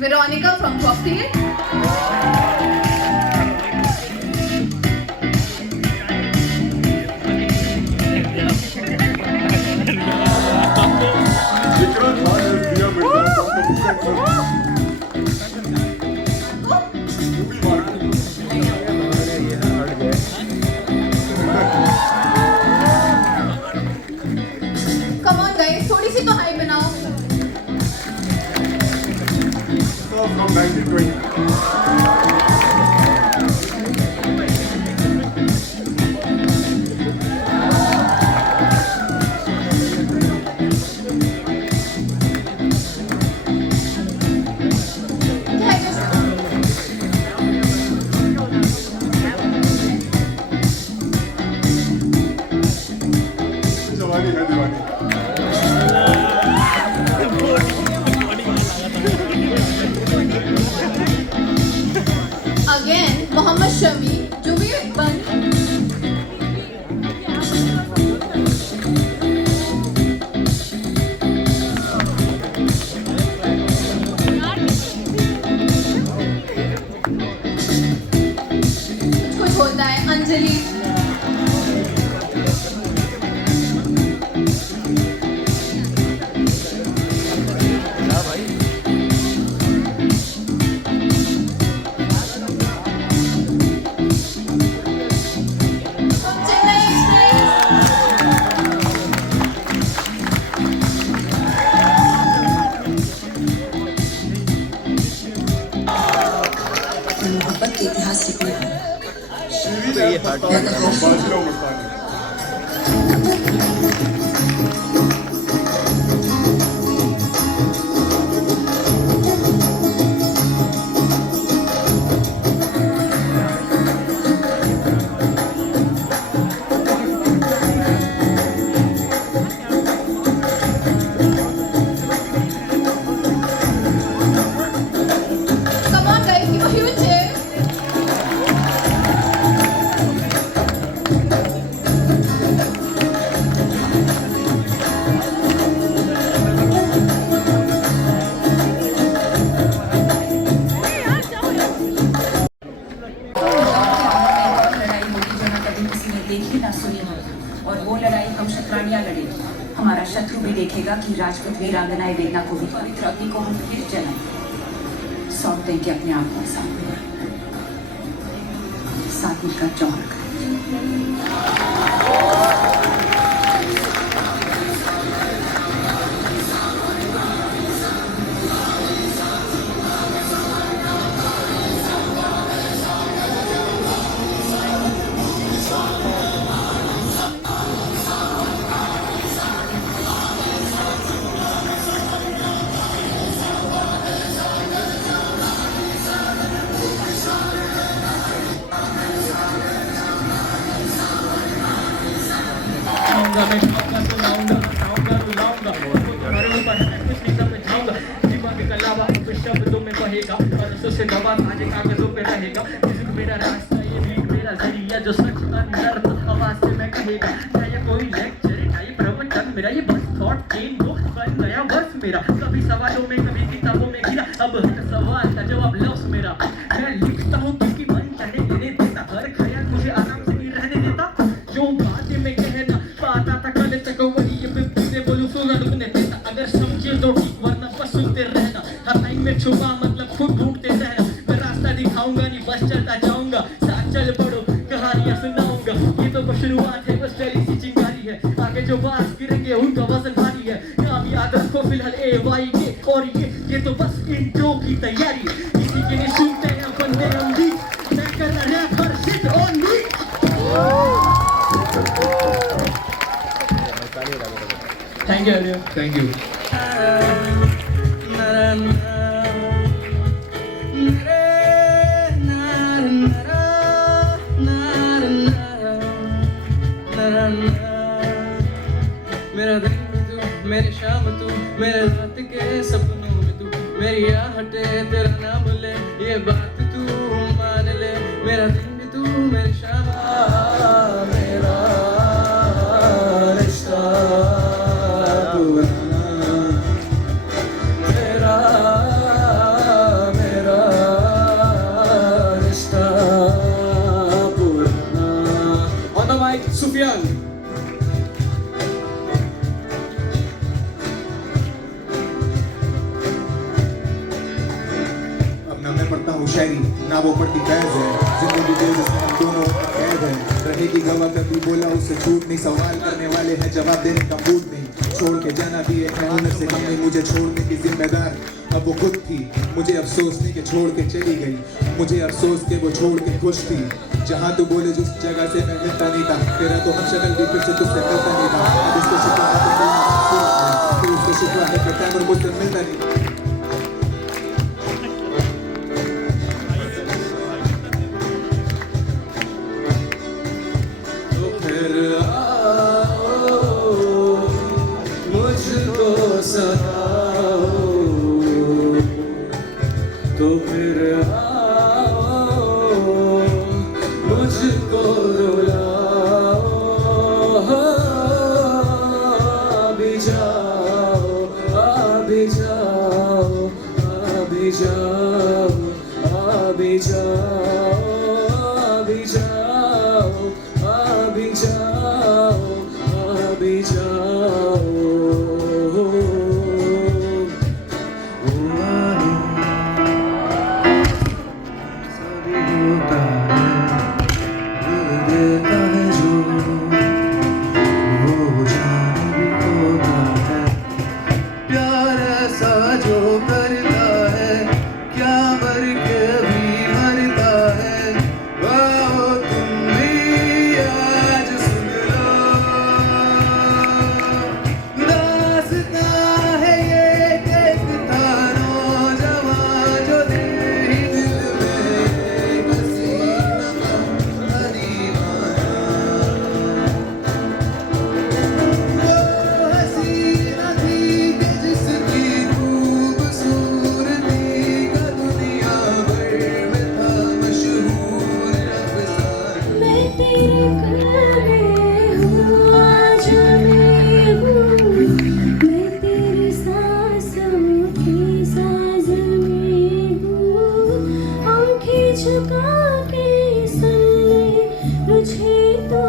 Veronica from Cocktail. Come on guys, थोड़ी सी तो high बनाओ. From 1920. जवानी है दीवानी. Again, Mohammed Shami, Juvi Ban. कुछ होता है अंजलि. मोहब्बत के इतिहास लिखने बाजियों मस्तानी. Come on guys, give a huge cheer. लड़ाई होगी जो न कभी किसी ने देखी ना सुनी हो, और वो लड़ाई हम शतरानियां लड़े. हमारा शत्रु भी देखेगा कि राजपूत वीरांगनाएं वेदना को भी पवित्र अग्नि को हम फिर जलाएं. सौंप देंगे अपने आप को साथ मिलकर जौहर करें. शब्दों में बहेगा और से दबा ताजे कागजों पे रहेगा. मेरा रास्ता ये भी मेरा जरिया जो सच अंदर आवाज से मैं कहेगा. क्या ये कोई लेक्चर क्या ये प्रवचन मेरा ये बस थॉट चेन बुक बन गया वर्ष मेरा. कभी सवालों में कभी किताबों में घिरा अब हर सवाल का जवाब लफ्ज मेरा. मैं लिखता हूँ क्योंकि मन चाहे लेने देता. हर ख्याल मुझे आराम से नहीं रहने देता. जो बातें मैं कहना पाता था कल तक वही ये बिल्कुल बोलूं सुना रुकने देता. अगर समझे तो ठीक वरना बस सुनते रहना. हर लाइन में छुपा मतलब खुद ढूंढते रहना. मैं रास्ता दिखाऊंगा नहीं बस चलता जाऊंगा. साथ चल पड़ो कहानियां सुनाऊंगा. ये तो बस शुरुआत है बस चली सी चिंगारी है. आगे जो बात गिरेंगे उनका वजन भारी है. काम याद रखो फिलहाल AY के और ये तो बस इंट्रो की तैयारी. किसी के नहीं सुनते हैं बंदे अंधी. मैं कर rap her shit on me. Thank you everyone. Thank you. मेरा दिन तू मेरी शाम तू मेरे रात के सपनों में तू मेरी आहटे तेरा नाम ले. ये बात तू मान ले. मेरा दिन भी तू में शमा मेरा रिश्ता पुराना मेरा रिश्ता पुराना। On the mic, Sufyan. अब ना मैं पढ़ता हूँ शायरी ना वो पढ़ती फैज है, जिंदगी दिल जिसमें हम दोनों कैद है। रहेगी गवाह कभी बोला उससे छूट नहीं, सवाल करने वाले हैं जवाब देने का मूड नहीं। छोड़ के जाना भी एक है हुनर से कम नहीं, मुझे छोड़ने की जिम्मेदार अब वो खुद थी। मुझे अफसोस नहीं कि छोड़ के चली गई, मुझे अफसोस के वो छोड़ के खुश थी। जहाँ तू बोले जिस जगह से मैं मिलता नहीं था, तेरा तो हम शक्ल भी फिर से तुझसे मिलता नहीं था। अब उसको शुक्र है फिर उसको शुक्र है कि टाइम और मुझसे मिलता नहीं। तो फिर आओ मुझको सताओ, तो फिर आओ मुझको रुलाओ। अभी जाओ अभी जाओ अभी जाओ अभी जाओ अभी जाओ अभी जाओ अभी जाओ। सभी होता है भूल देता है जो वो जाने भी होता है। प्यार ऐसा जो करता है क्या मर के भी मरता है। वाओ तुम भी आज सुन लो, दास्तां है ये कि एक था नौजवान जो दिल ही दिल में हसीना का दीवाना। वो हसीना थी कि जिसकी खूबसूरती का दुनिया भर में था मशहूर अफसाना। मैं तेरे करीब हूँ आज मैं हूँ, मैं तेरी सांसों की साज़ में हूँ। आँखें झुका के सुन ले मुझे तो,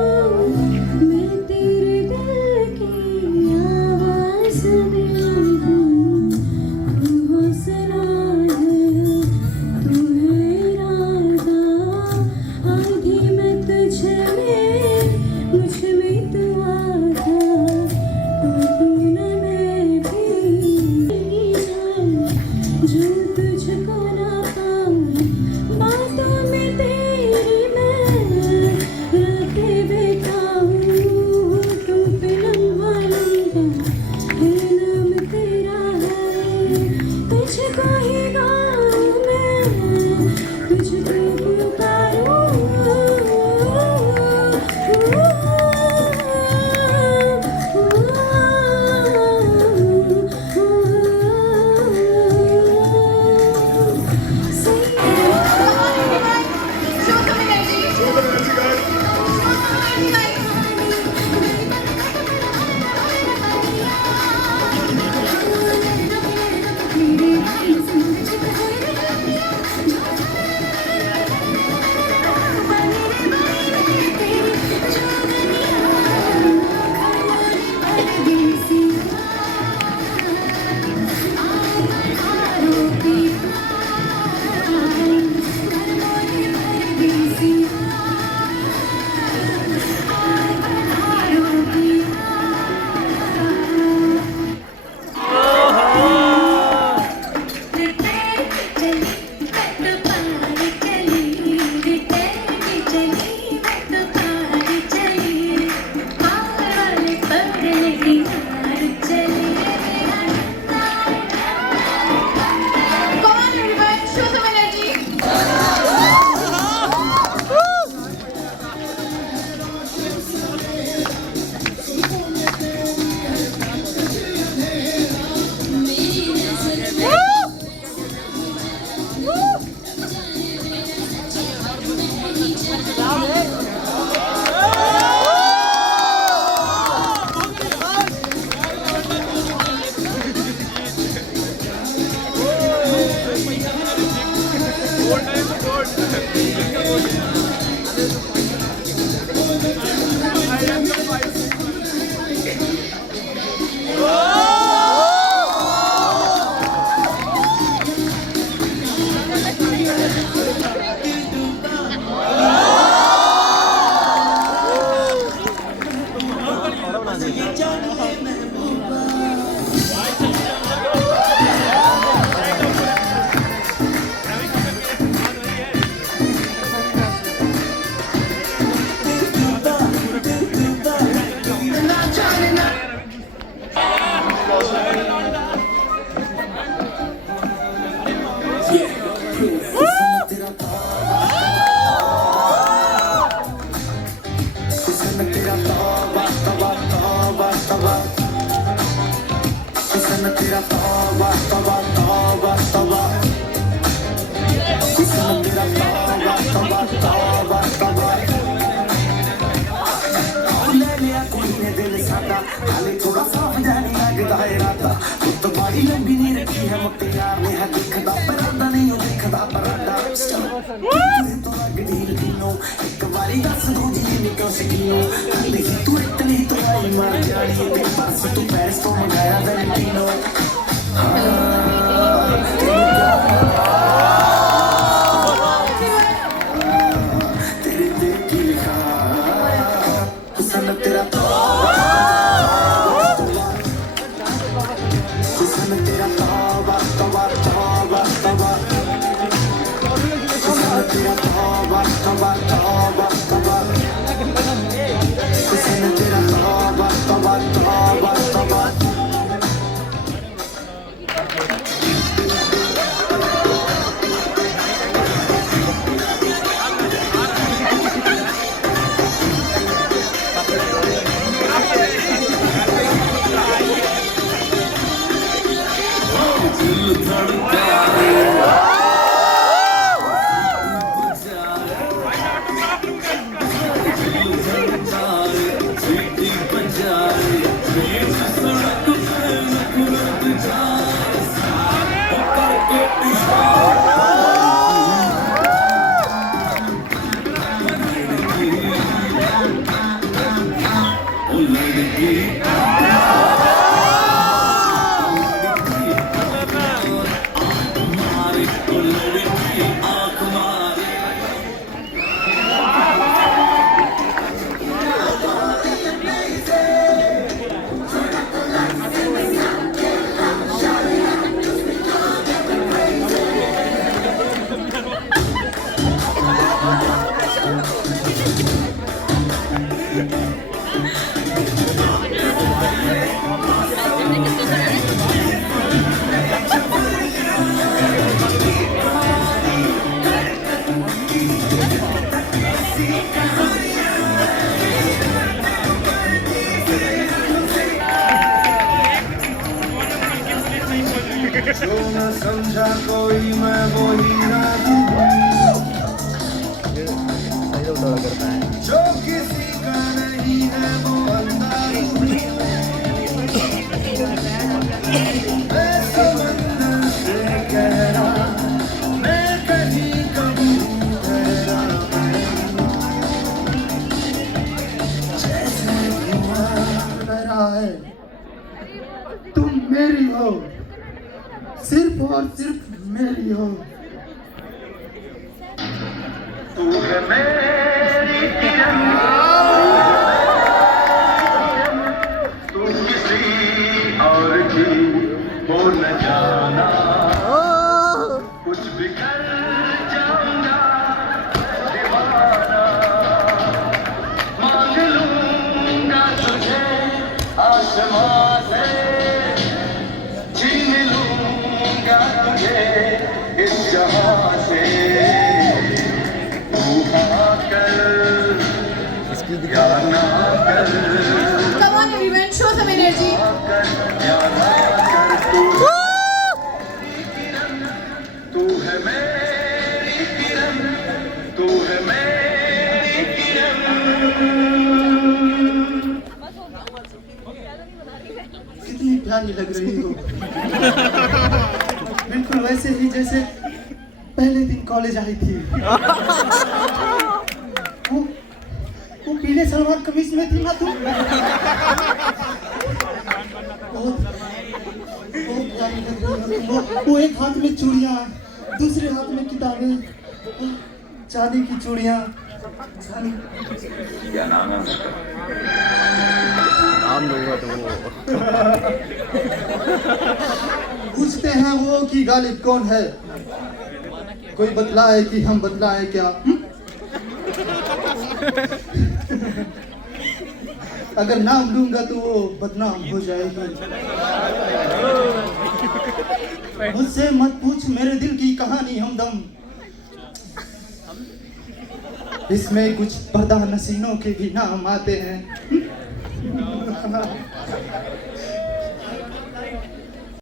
मैं तेरे दिल की आवाज़ में हूँ। तू हौसला है तू है इरादा, आधी मैं तुझ में तेरा तौबा तौबा तौबा तौबा हुस्न तेरा तौबा तौबा तौबा तौबा ले लिया कोई ने दिल सादा हाले थोड़ा समझा नहीं लगदा है राता खुद तो बाड़ी लंबी नहीं रखी है मुख्तियार ने है दिखदा परांदा नहीं हो दिखदा परांदा तो लगदी लीनो एक बारी दस दो जी निकल सकीनो हाले ही तू इतनी तो आई मर जानी ते पास तू पेरिस तो मंगाया वैलेंटिनो तेरे दिल की लिखा हुस्न तेरा तौबा हुस्न तेरा तौबा तौबा तौबा तौबा हुस्न तेरा तौबा तौबा तौबा तौबा हुस्न तेरा तौबा तौबा तौबा तौबा जो न समझा कोई मैं वो ही ना दूं जो किसी का नहीं है वो अंदाज़ मैं समंदर से गहरा मैं कहीं कभी ठहरा जैसे धुआं भरा है तुम मेरी हो सिर्फ और सिर्फ मेरी हो तू है मेरी किरण तू किसी और की हो न जाना कुछ बिखर जाऊंगा दीवाना मांग लूंगा तुझे आसमां से छीन लूंगा तुझे इस जहां से तू आकर या ना कर Come on everyone, show some energy. या ना कर तू है मेरी किरण तू है मेरी किरण कितनी प्यारी लग रही हो बिल्कुल वैसे ही जैसे पहले दिन कॉलेज आई थी वो पीले सलवार कमीज में थी ना तुम बहुत प्यारी लग रही हो वो एक हाथ में चूड़ियाँ दूसरे हाथ में किताबें चांदी की चूड़ियाँ क्या नाम है नाम दूंगा तो पूछते हैं वो कि गालिब कौन है कोई बतलाए कि हम बतलाए क्या अगर नाम लूंगा तो वो बदनाम हो जाएगी मुझसे मत पूछ मेरे दिल की कहानी हमदम इसमें कुछ पर्दा नसीनों के भी नाम आते हैं